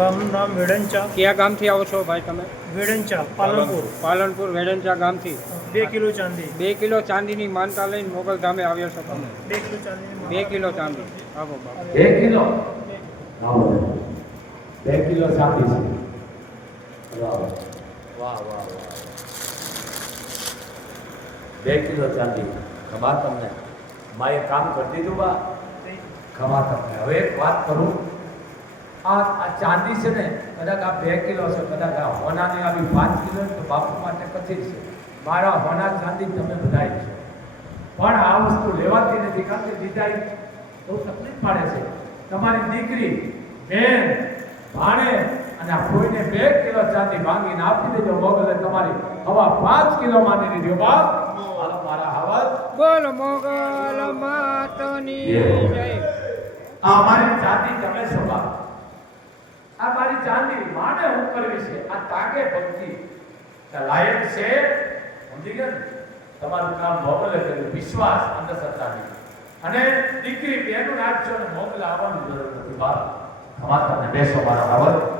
ગામનું નામ વેડંચા. કયા ગામથી આવો છો ભાઈ તમે? વેડંચા પાલનપુર. પાલનપુર વેડંચા ગામથી. બે કિલો ચાંદી. બે કિલો ચાંદીની માનતા લઈને મોગલ ધામે આવ્યો છો તમે? બે કિલો ચાંદી બે કિલો ચાંદી. આવો બાપુ. બે કિલો? બે કિલો ચાંદી છે. વાહ વાહ વાહ વાહ. બે કિલો ચાંદી. ખબર તમને. માએ કામ કરી દીધું બા. ખબર તમને. હવે એક વાત કરું. આ આ ચાંદી છે ને કદાચ આ બે કિલો છે કદાચ આ હોનાની આવી પાંચ કિલો તો બાપુ માટે કથિત છે. મારા હોના ચાંદી તમે બધાય છો. પણ આ વસ્તુ લેવાતી નથી કારણ કે ડિઝાઇન બહુ તકલીફ પાડે છે. તમારી દીકરી બેન ભાણે અને આ કોઈને બે કિલો ચાંદી માંગીને આપી દેજો મોગલે તમારી હવા પાંચ કિલો માની લીધો બાપ મારા હવા. બોલ મોગલ માતની જય. આ મારી ચાંદી તમે સભા ચાંદી માને હું કરવી છે? આ તાકે ભક્તિ. લાયક છે? સમજી ગયા તમારું કામ મોગલે કર્યું. વિશ્વાસ અંધશ્રદ્ધાની. અને દીકરી બેનું નાખજો અને મોગલે આવવાની જરૂર નથી. બાપ ખમા તમને બેસો, મારા આવત